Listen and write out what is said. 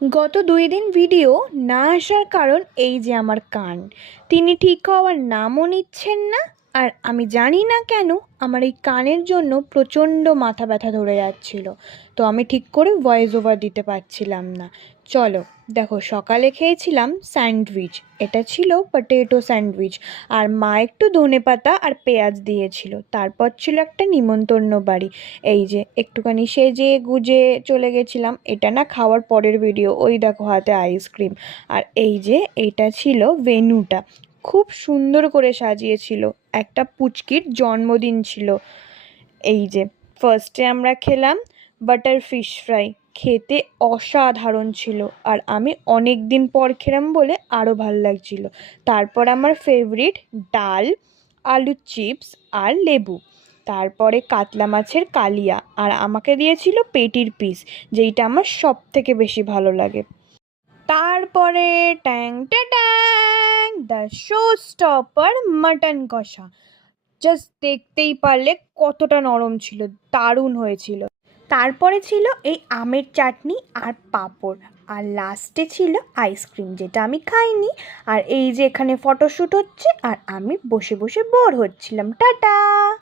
গত ২ দিন ভিডিও না আসার কারণ এই যে আমার কান। তিনি ঠিক হওয়ার নামও নিচ্ছেন না। আর আমি জানি না কেন আমার এই কানের জন্য প্রচণ্ড মাথা ব্যথা ধরে যাচ্ছিল। তো আমি ঠিক করে ভয়েস ওভার দিতে পারছিলাম না। চলো দেখো, সকালে খেয়েছিলাম স্যান্ডউইচ। এটা ছিল পটেটো স্যান্ডউইচ। আর মা একটু ধনেপাতা আর পেঁয়াজ দিয়েছিল। তারপর ছিল একটা নিমন্ত্রণ বাড়ি। এই যে একটুখানি সেজে গুজে চলে গেছিলাম। এটা না খাওয়ার পরের ভিডিও। ওই দেখো হাতে আইসক্রিম। আর এই যে এটা ছিল ভেন্যুটা, খুব সুন্দর করে সাজিয়েছিল। একটা পুচকির জন্মদিন ছিল। এই যে ফার্স্টে আমরা খেলাম বাটার ফিশ ফ্রাই, খেতে অসাধারণ ছিল। আর আমি অনেক দিন পর খেলাম বলে আরও ভাল লাগছিল। তারপর আমার ফেভারিট ডাল, আলুর চিপস আর লেবু। তারপরে কাতলা মাছের কালিয়া, আর আমাকে দিয়েছিল পেটির পিস, যেইটা আমার সব থেকে বেশি ভালো লাগে। তারপরে ট্যাং ট্যাং, দ্য শো স্টপার মাটন কষা। জাস্ট দেখতেই পারলে কতটা নরম ছিল, দারুণ হয়েছিল। তারপরে ছিল এই আমের চাটনি আর পাঁপড়। আর লাস্টে ছিল আইসক্রিম, যেটা আমি খাইনি। আর এই যে এখানে ফটোশ্যুট হচ্ছে আর আমি বসে বসে বোর হচ্ছিলাম। টাটা।